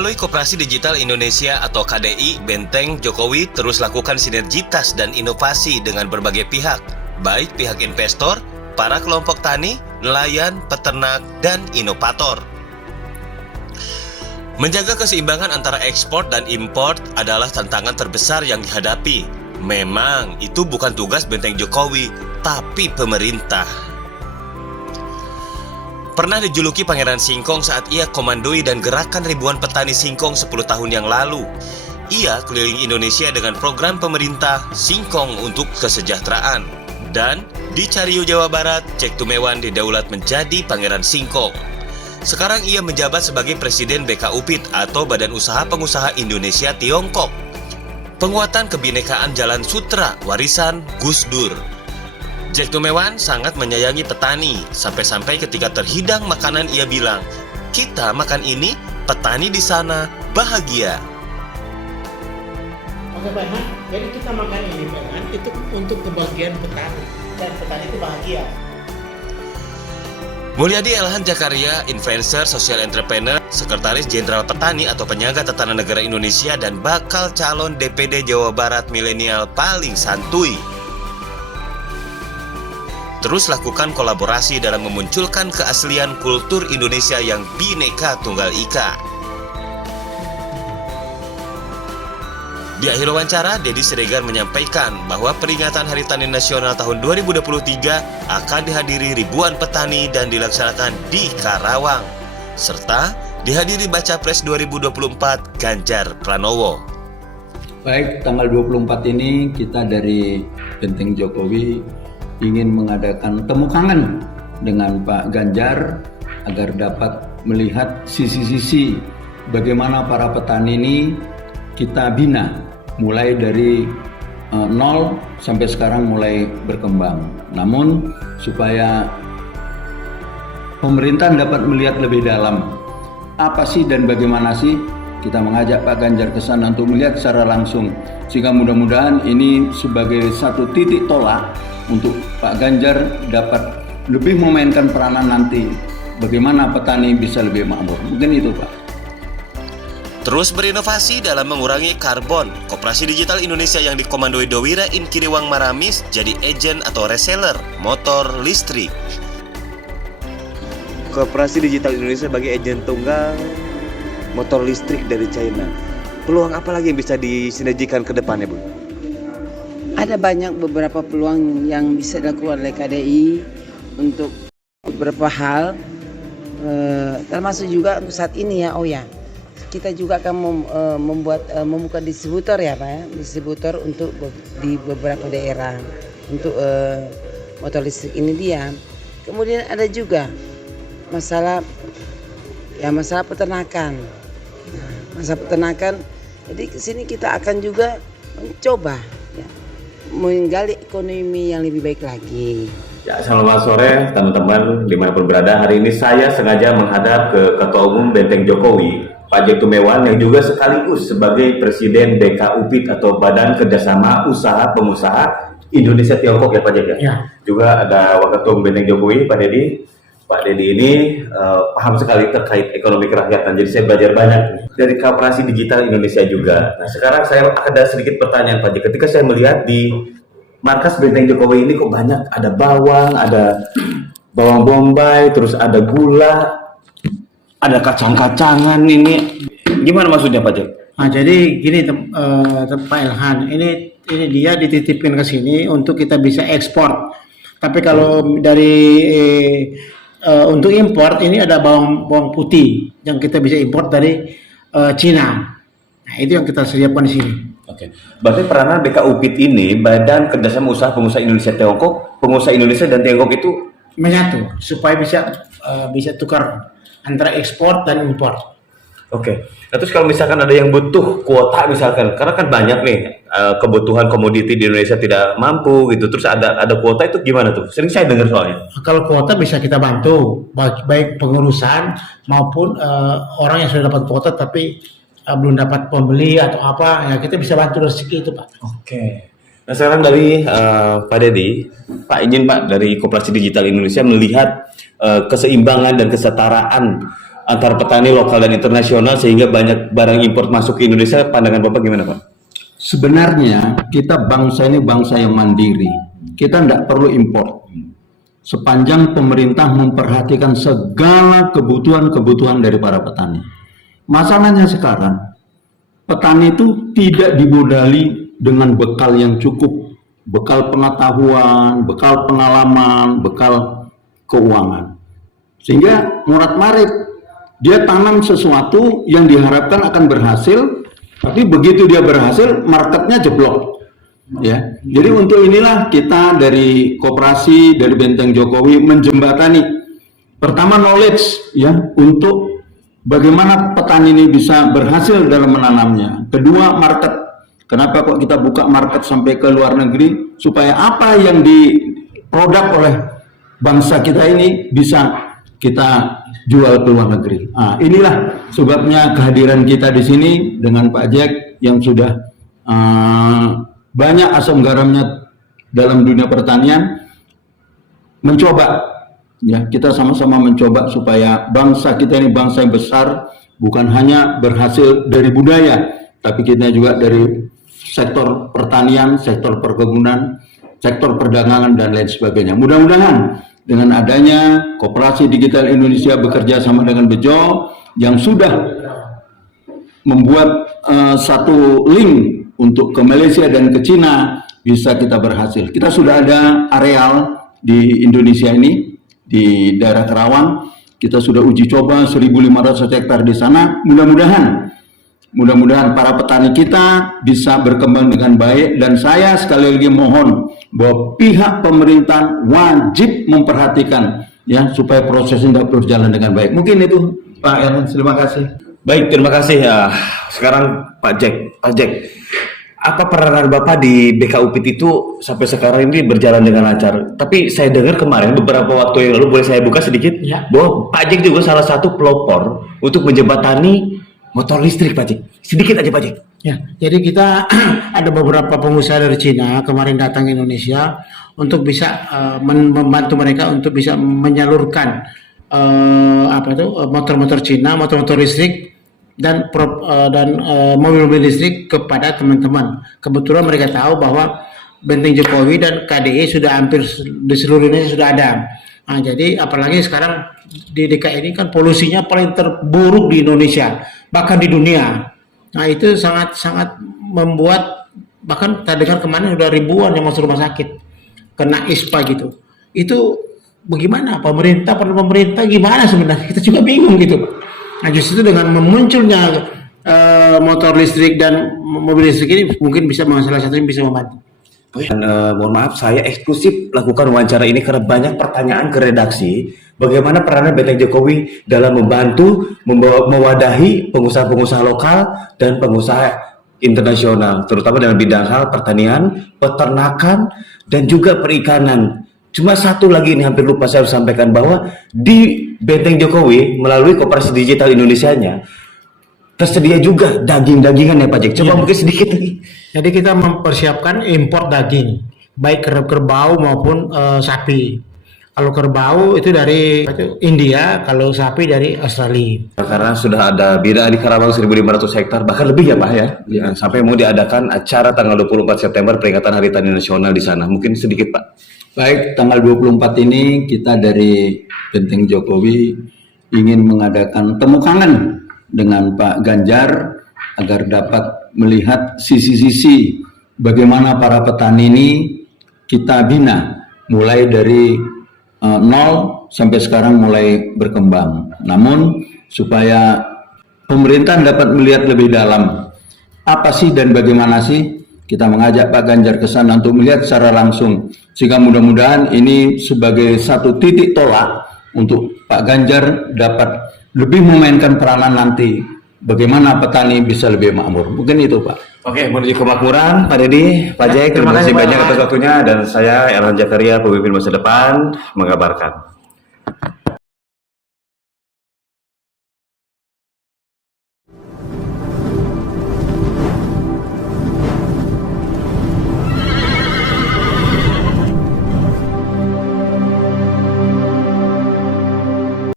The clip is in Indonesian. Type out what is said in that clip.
Melalui Koperasi Digital Indonesia atau KDI, Benteng Jokowi terus lakukan sinergitas dan inovasi dengan berbagai pihak, baik pihak investor, para kelompok tani, nelayan, peternak, dan inovator. Menjaga keseimbangan antara ekspor dan impor adalah tantangan terbesar yang dihadapi. Memang itu bukan tugas Benteng Jokowi, tapi pemerintah. Pernah dijuluki Pangeran Singkong saat ia komandoi dan gerakan ribuan petani singkong 10 tahun yang lalu. Ia keliling Indonesia dengan program pemerintah Singkong untuk Kesejahteraan. Dan di Cariu, Jawa Barat, Cek Tumewan didaulat menjadi Pangeran Singkong. Sekarang ia menjabat sebagai Presiden BKUPIT atau Badan Usaha Pengusaha Indonesia Tiongkok. Penguatan kebinekaan Jalan Sutra warisan Gus Dur. Cek Tumewan sangat menyayangi petani, sampai-sampai ketika terhidang makanan ia bilang, "Kita makan ini, petani di sana bahagia." Oke Pak, jadi kita makan ini Pak, itu untuk kebahagiaan petani dan petani itu bahagia. Mulyadi Elhan Jakarya, influencer, social entrepreneur, Sekretaris Jenderal Petani atau Penyangga Tatanegara Indonesia dan bakal calon DPD Jawa Barat milenial paling santuy. Terus lakukan kolaborasi dalam memunculkan keaslian kultur Indonesia yang Bhinneka Tunggal Ika. Di akhir wawancara, Deddy Siregar menyampaikan bahwa peringatan Hari Tani Nasional tahun 2023 akan dihadiri ribuan petani dan dilaksanakan di Karawang, serta dihadiri Baca Pres 2024 Ganjar Pranowo. Baik, tanggal 24 ini kita dari Benteng Jokowi ingin mengadakan temu kangen dengan Pak Ganjar agar dapat melihat sisi-sisi bagaimana para petani ini kita bina mulai dari nol sampai sekarang mulai berkembang. Namun supaya pemerintah dapat melihat lebih dalam apa sih dan bagaimana sih, kita mengajak Pak Ganjar ke sana untuk melihat secara langsung, sehingga mudah-mudahan ini sebagai satu titik tolak untuk Pak Ganjar dapat lebih memainkan peranan nanti bagaimana petani bisa lebih makmur. Mungkin itu Pak. Terus berinovasi dalam mengurangi karbon, Koperasi Digital Indonesia yang dikomandoi Dowira Inkiriwang Maramis jadi agen atau reseller motor listrik. Koperasi Digital Indonesia sebagai agen tunggal motor listrik dari China. Peluang apa lagi yang bisa disinergikan ke depannya, Bu? Ada banyak beberapa peluang yang bisa dilakukan oleh KDI untuk beberapa hal, termasuk juga untuk saat ini ya. Kita juga akan membuka distributor ya Pak ya, distributor untuk di beberapa daerah untuk motor listrik ini dia. Kemudian ada juga masalah peternakan. Nah, masalah peternakan, jadi kesini kita akan juga mencoba ya, menggali ekonomi yang lebih baik lagi. Ya, selamat sore teman-teman dimanapun berada. Hari ini saya sengaja menghadap ke Ketua Umum Benteng Jokowi, Pak Cek Tumewan, yang juga sekaligus sebagai Presiden BKUPIT atau Badan Kerjasama Usaha Pengusaha Indonesia Tiongkok ya Pak Cek ya. Ya. Juga ada Waketum Benteng Jokowi, Pak Deddy. Pak Deddy ini paham sekali terkait ekonomi kerakyatan, jadi saya belajar banyak dari Koperasi Digital Indonesia juga. Nah sekarang saya ada sedikit pertanyaan Pak Cek. Ketika saya melihat di markas Benteng Jokowi ini kok banyak, ada bawang, ada bawang bombay, terus ada gula, ada kacang-kacangan. Ini gimana maksudnya Pak Cek? Nah, jadi gini Pak Elhan, ini dia dititipin ke sini untuk kita bisa ekspor. Tapi kalau dari untuk impor ini ada bawang putih yang kita bisa impor dari Cina. Nah, itu yang kita siapkan di sini. Oke. Berarti peranan BKUPIT ini, Badan Kerjasama Usaha Pengusaha Indonesia Tiongkok, pengusaha Indonesia dan Tiongkok itu menyatu supaya bisa tukar antara ekspor dan impor. Oke. Nah, terus kalau misalkan ada yang butuh kuota misalkan, karena kan banyak nih kebutuhan komoditi di Indonesia tidak mampu gitu. Terus ada kuota itu gimana tuh? Sering saya dengar soalnya. Kalau kuota bisa kita bantu, baik pengurusan maupun orang yang sudah dapat kuota tapi belum dapat pembeli atau apa, ya kita bisa bantu rezeki itu Pak. Oke. Nah sekarang dari Pak Deddy, Pak izin Pak, dari Koperasi Digital Indonesia melihat keseimbangan dan kesetaraan antara petani lokal dan internasional sehingga banyak barang impor masuk ke Indonesia. Pandangan Bapak gimana, Pak? Sebenarnya kita bangsa ini bangsa yang mandiri. Kita tidak perlu impor. Sepanjang pemerintah memperhatikan segala kebutuhan-kebutuhan dari para petani. Masalahnya sekarang, petani itu tidak dibodali dengan bekal yang cukup. Bekal pengetahuan, bekal pengalaman, bekal keuangan. Sehingga murat-marit, dia tanam sesuatu yang diharapkan akan berhasil, tapi begitu dia berhasil, marketnya jeblok. Ya, jadi untuk inilah kita dari koperasi, dari Benteng Jokowi menjembatani pertama knowledge ya untuk bagaimana petani ini bisa berhasil dalam menanamnya. Kedua market, kenapa kok kita buka market sampai ke luar negeri supaya apa yang diproduk oleh bangsa kita ini bisa kita jual ke luar negeri. Nah, inilah sebabnya kehadiran kita di sini dengan Pak Jack yang sudah banyak asam garamnya dalam dunia pertanian, mencoba ya, kita sama-sama mencoba supaya bangsa kita ini bangsa yang besar, bukan hanya berhasil dari budaya, tapi kita juga dari sektor pertanian, sektor perkebunan, sektor perdagangan dan lain sebagainya. Mudah-mudahan dengan adanya Koperasi Digital Indonesia bekerja sama dengan Bejo yang sudah membuat satu link untuk ke Malaysia dan ke Cina, bisa kita berhasil. Kita sudah ada areal di Indonesia ini, di daerah Kerawang. Kita sudah uji coba 1.500 hektar di sana. Mudah-mudahan para petani kita bisa berkembang dengan baik. Dan saya sekali lagi mohon bahwa pihak pemerintah wajib memperhatikan ya supaya proses ini dapat berjalan dengan baik. Mungkin itu Pak Erwin, terima kasih. Baik, terima kasih. Sekarang Pak Jack, apa peranan Bapak di BKUPIT itu sampai sekarang ini berjalan dengan lancar? Tapi saya dengar kemarin beberapa waktu yang lalu, boleh saya buka sedikit, ya, bahwa Pak Jack juga salah satu pelopor untuk menjembatani motor listrik, Pak Jack. Sedikit aja, Pak Jack. Ya, jadi kita ada beberapa pengusaha dari Cina kemarin datang ke Indonesia untuk bisa membantu mereka untuk bisa menyalurkan motor-motor Cina, motor-motor listrik dan mobil-mobil listrik kepada teman-teman. Kebetulan mereka tahu bahwa Benteng Jokowi dan KDI sudah hampir di seluruh Indonesia sudah ada. Nah, jadi apalagi sekarang di DKI ini kan polusinya paling terburuk di Indonesia, bahkan di dunia. Nah, itu sangat membuat, bahkan kita dengar kemarin sudah ribuan yang masuk rumah sakit kena ISPA gitu. Itu bagaimana pemerintah gimana sebenarnya? Kita juga bingung gitu. Nah, justru dengan memunculnya motor listrik dan mobil listrik ini mungkin bisa salah satu yang bisa membantu. Dan mohon maaf, saya eksklusif lakukan wawancara ini karena banyak pertanyaan ke redaksi bagaimana peranan Benteng Jokowi dalam membantu mewadahi pengusaha-pengusaha lokal dan pengusaha internasional, terutama dalam bidang hal pertanian, peternakan, dan juga perikanan. Cuma satu lagi ini hampir lupa saya sampaikan, bahwa di Benteng Jokowi melalui Koperasi Digital Indonesia-nya tersedia juga daging-dagingan ya Pak Jack. Coba mungkin sedikit lagi. Jadi kita mempersiapkan impor daging, baik kerbau maupun sapi. Kalau kerbau itu dari India, kalau sapi dari Australia. Karena sudah ada bina di Karawang 1.500 hektar, bahkan lebih ya Pak ya. Sampai mau diadakan acara tanggal 24 September peringatan Hari Tani Nasional di sana. Mungkin sedikit Pak. Baik, tanggal 24 ini kita dari Benteng Jokowi ingin mengadakan temu kangen dengan Pak Ganjar agar dapat melihat sisi-sisi bagaimana para petani ini kita bina mulai dari nol sampai sekarang mulai berkembang. Namun supaya pemerintah dapat melihat lebih dalam apa sih dan bagaimana sih, kita mengajak Pak Ganjar ke sana untuk melihat secara langsung, sehingga mudah-mudahan ini sebagai satu titik tolak untuk Pak Ganjar dapat lebih memainkan peranan nanti bagaimana petani bisa lebih makmur. Mungkin itu Pak. Oke, menuju kemakmuran Pak Dedi, Pak Jack, terima kasih banyak atas waktunya, dan saya Erhan Zakaria, pemimpin masa depan, mengabarkan.